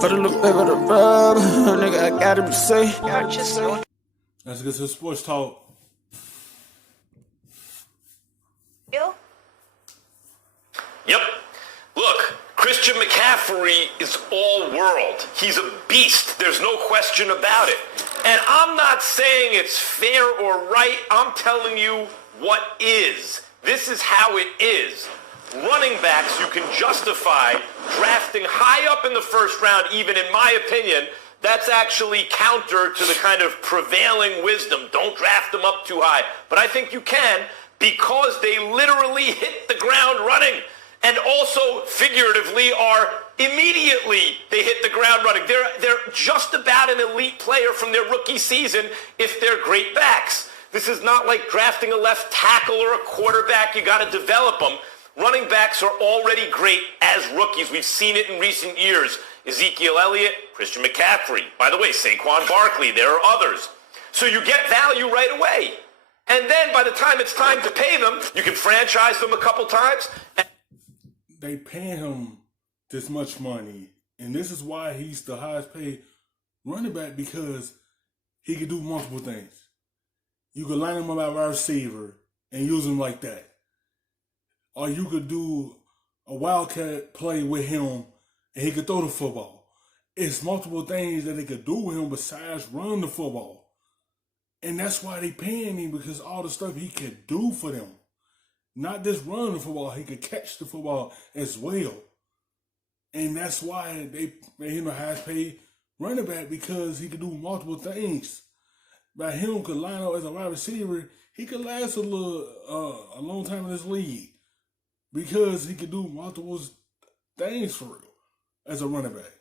Put a little bit of the rub, nigga, I gotta be safe. Let's get to sports talk. Yep. Look, Christian McCaffrey is all world. He's a beast. There's no question about it. And I'm not saying it's fair or right. I'm telling you what is. This is how it is. Running backs you can justify drafting high up in the first round, even in my opinion. That's actually counter to the kind of prevailing wisdom. Don't draft them up too high. But I think you can because they literally hit the ground running. And also, figuratively, are immediately they hit the ground running. They're just about an elite player from their rookie season if they're great backs. This is not like drafting a left tackle or a quarterback. You got to develop them. Running backs are already great as rookies. We've seen it in recent years. Ezekiel Elliott, Christian McCaffrey. By the way, Saquon Barkley. There are others. So you get value right away. And then by the time it's time to pay them, you can franchise them a couple times. They pay him this much money, and this is why he's the highest paid running back, because he can do multiple things. You could line him up at wide receiver and use him like that. Or you could do a wildcat play with him and he could throw the football. It's multiple things that they could do with him besides run the football. And that's why they paying him, because all the stuff he could do for them. Not just run the football, he could catch the football as well. And that's why they made him the highest paid running back, because he could do multiple things. By him could line up as a wide receiver, he could last a long time in this league, because he could do multiple things for real as a running back.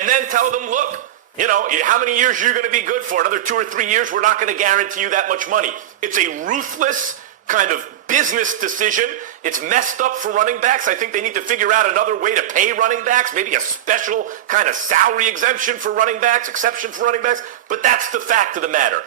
And then tell them, look, you know, how many years you're going to be good for? Another 2 or 3 years, we're not going to guarantee you that much money. It's a ruthless kind of business decision. It's messed up for running backs. I think they need to figure out another way to pay running backs, maybe a special kind of salary exemption for running backs, exception for running backs. But that's the fact of the matter.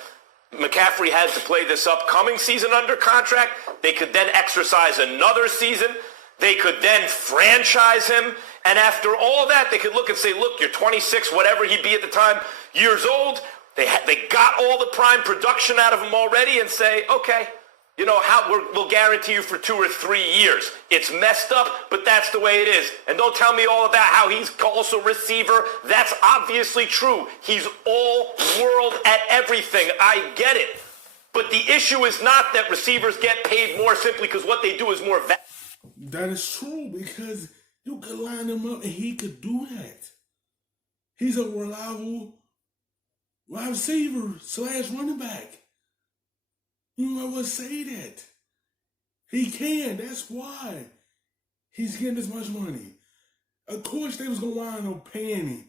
McCaffrey had to play this upcoming season under contract. They could then exercise another season. They could then franchise him. And after all of that, they could look and say, look, you're 26, whatever he'd be at the time, years old. They got all the prime production out of him already and say, okay, you know, we'll guarantee you for 2 or 3 years. It's messed up, but that's the way it is. And don't tell me all about how he's also receiver. That's obviously true. He's all world at everything. I get it. But the issue is not that receivers get paid more simply because what they do is more valuable. That is true, because you could line him up and he could do that. He's a reliable wide receiver / running back. You might well say that. He can. That's why he's getting this much money. Of course they was going to wind up paying him.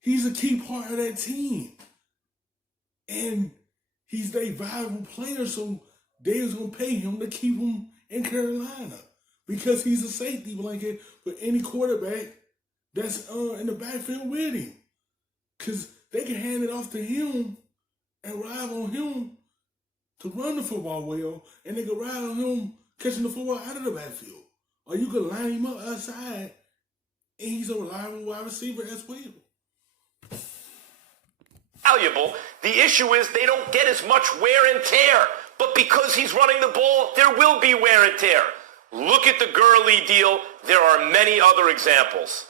He's a key part of that team. And he's a valuable player, so they was going to pay him to keep him in Carolina, because he's a safety blanket for any quarterback that's in the backfield with him. Because they can hand it off to him and rely on him to run the football well, and they can rely on him catching the football out of the backfield. Or you can line him up outside, and he's a reliable wide receiver as well. Valuable. The issue is they don't get as much wear and tear. But because he's running the ball, there will be wear and tear. Look at the Gurley deal. There are many other examples.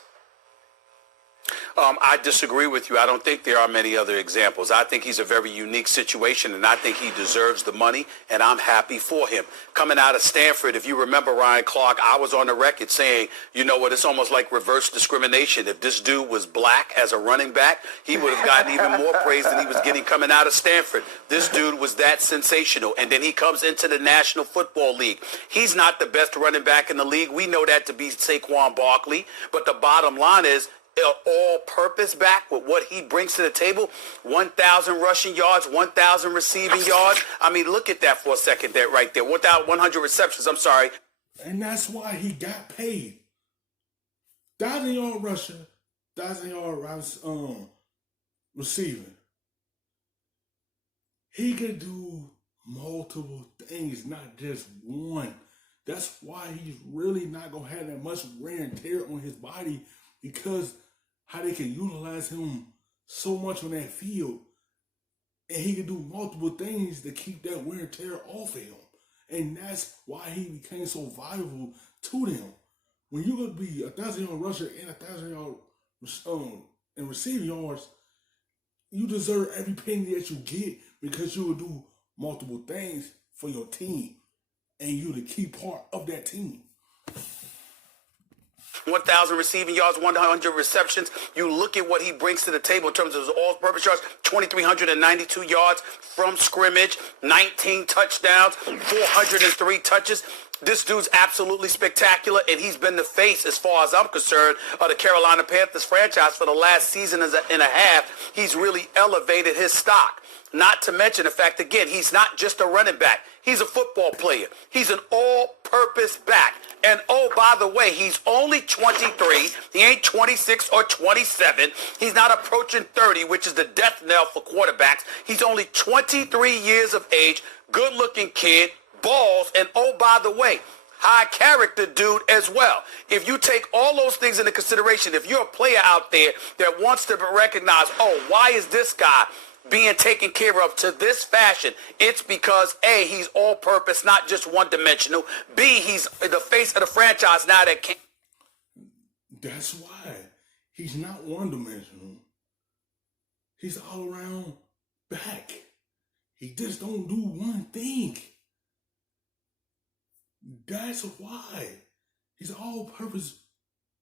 I disagree with you. I don't think there are many other examples. I think he's a very unique situation, and I think he deserves the money, and I'm happy for him. Coming out of Stanford, if you remember Ryan Clark, I was on the record saying, you know what, it's almost like reverse discrimination. If this dude was black as a running back, he would have gotten even more praise than he was getting coming out of Stanford. This dude was that sensational, and then he comes into the National Football League. He's not the best running back in the league. We know that to be Saquon Barkley, but the bottom line is, all-purpose back with what he brings to the table, 1,000 rushing yards, 1,000 receiving yards. I mean, look at that for a second there, right there. 100 receptions, I'm sorry. And that's why he got paid. 1,000-yard rushing, 1,000-yard receiving. He could do multiple things, not just one. That's why he's really not going to have that much wear and tear on his body, because how they can utilize him so much on that field, and he can do multiple things to keep that wear and tear off of him. And that's why he became so valuable to them. When you could be 1,000-yard rusher and 1,000-yard and receiving yards, you deserve every penny that you get because you will do multiple things for your team, and you're the key part of that team. 1,000 receiving yards, 100 receptions. You look at what he brings to the table in terms of his all-purpose yards, 2,392 yards from scrimmage, 19 touchdowns, 403 touches. This dude's absolutely spectacular, and he's been the face, as far as I'm concerned, of the Carolina Panthers franchise for the last season and a half. He's really elevated his stock. Not to mention the fact, again, he's not just a running back. He's a football player. He's an all-purpose back. And, oh, by the way, he's only 23. He ain't 26 or 27. He's not approaching 30, which is the death knell for quarterbacks. He's only 23 years of age, good-looking kid, balls, and, oh, by the way, high-character dude as well. If you take all those things into consideration, if you're a player out there that wants to recognize, oh, why is this guy being taken care of to this fashion? It's because A, he's all-purpose, not just one-dimensional. B, he's the face of the franchise now that can't. That's why he's not one-dimensional. He's all-around back. He just don't do one thing. That's why he's all-purpose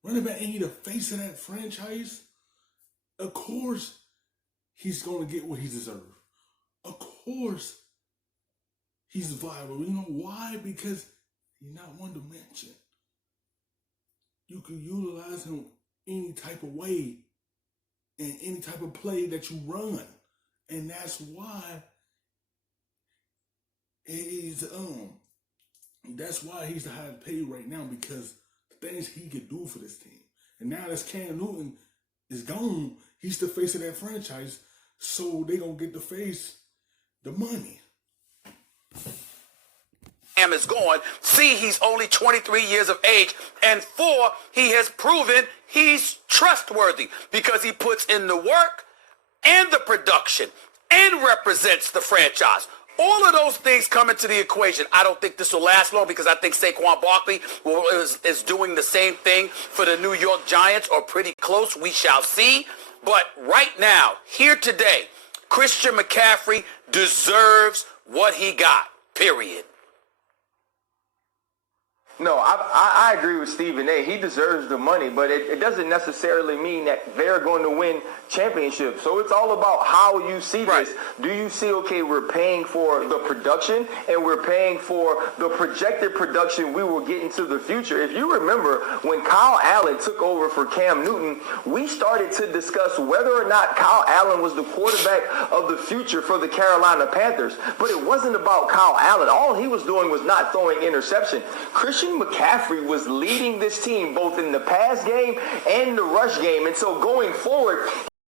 running back, and he's the face of that franchise. Of course, he's going to get what he deserves. Of course, he's viable. You know why? Because he's not one dimension. You can utilize him any type of way and any type of play that you run. And that's why that's why he's the highest paid right now, because the things he could do for this team. And now that Cam Newton is gone, he's the face of that franchise. So they gonna get to face the money. Cam is gone. C, he's only 23 years of age. And 4, he has proven he's trustworthy because he puts in the work and the production and represents the franchise. All of those things come into the equation. I don't think this will last long because I think Saquon Barkley is doing the same thing for the New York Giants, or pretty close. We shall see. But right now, here today, Christian McCaffrey deserves what he got, period. No, I agree with Stephen A. He deserves the money, but it doesn't necessarily mean that they're going to win championships. So it's all about how you see this. Do you see, okay, we're paying for the production and we're paying for the projected production we will get into the future? If you remember, when Kyle Allen took over for Cam Newton, we started to discuss whether or not Kyle Allen was the quarterback of the future for the Carolina Panthers. But it wasn't about Kyle Allen. All he was doing was not throwing interception. Christian McCaffrey was leading this team both in the pass game and the rush game. And so going forward,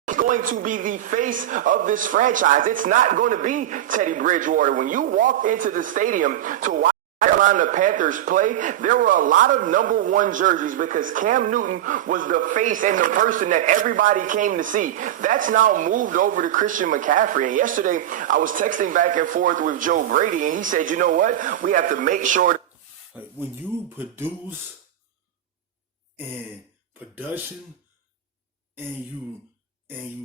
he's going to be the face of this franchise. It's not going to be Teddy Bridgewater. When you walked into the stadium to watch Carolina Panthers play, there were a lot of number 1 jerseys because Cam Newton was the face and the person that everybody came to see. That's now moved over to Christian McCaffrey. And yesterday, I was texting back and forth with Joe Brady, and he said, you know what? We have to make sure. Like, when you produce and production and you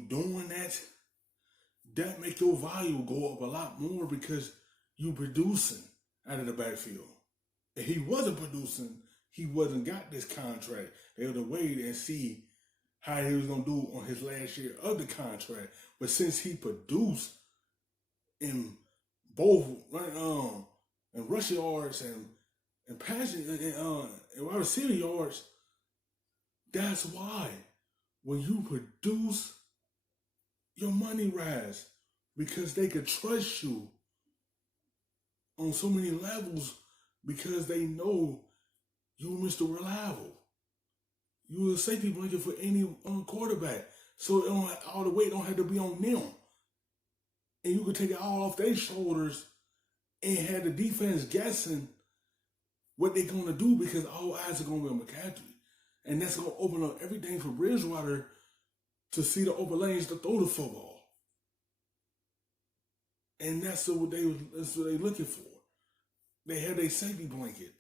doing that make your value go up a lot more because you producing out of the backfield. If he wasn't producing, he wasn't got this contract. They would have waited and see how he was gonna do on his last year of the contract. But since he produced in both in rushing yards and passing and wide receiver yards, that's why when you produce, your money rise because they could trust you on so many levels because they know you Mr. Reliable. You a safety blanket for any quarterback. So all the weight don't have to be on them. And you can take it all off their shoulders and have the defense guessing what they're going to do because all eyes are going to be on McCaffrey. And that's going to open up everything for Bridgewater to see the open lanes to throw the football. And that's what they're looking for. They have their safety blanket.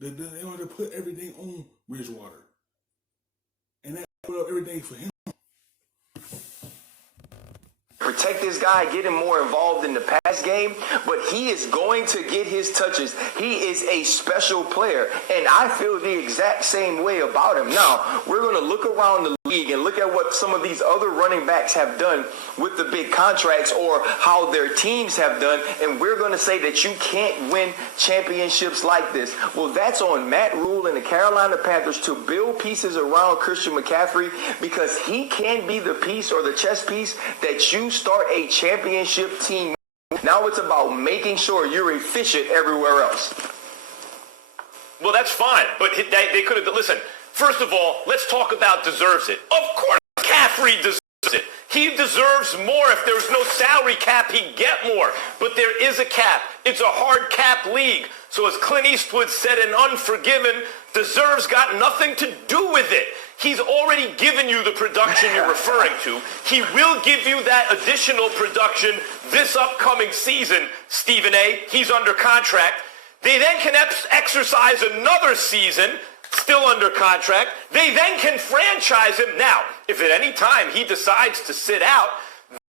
They want to put everything on Bridgewater. And that put up everything for him. Protect this guy, get him more involved in the pass game, but he is going to get his touches. He is a special player, and I feel the exact same way about him. Now, we're going to look around the league and look at what some of these other running backs have done with the big contracts or how their teams have done, and we're going to say that you can't win championships like this. Well, that's on Matt Rule and the Carolina Panthers to build pieces around Christian McCaffrey, because he can be the piece or the chess piece that you start a championship team. Now it's about making sure you're efficient everywhere else. Well, that's fine, but they could have, listen, first of all, let's talk about deserves it. Of course McCaffrey deserves it. He deserves more. If there's no salary cap, he'd get more. But there is a cap. It's a hard cap league. So as Clint Eastwood said in Unforgiven, deserves got nothing to do with it. He's already given you the production you're referring to. He will give you that additional production this upcoming season, Stephen A. He's under contract. They then can exercise another season, still under contract. They then can franchise him. Now, if at any time he decides to sit out,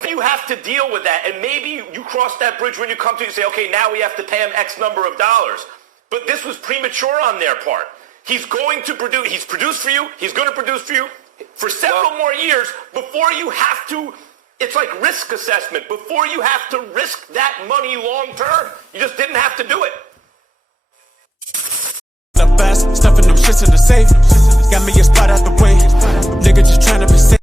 you have to deal with that. And maybe you cross that bridge when you come to it and say, okay, now we have to pay him X number of dollars. But this was premature on their part. He's going to produce, he's produced for you, he's going to produce for you for several more years before you have to, it's like risk assessment, before you have to risk that money long term. You just didn't have to do it. Up fast, stuffing them shits in the safe. Got me a spot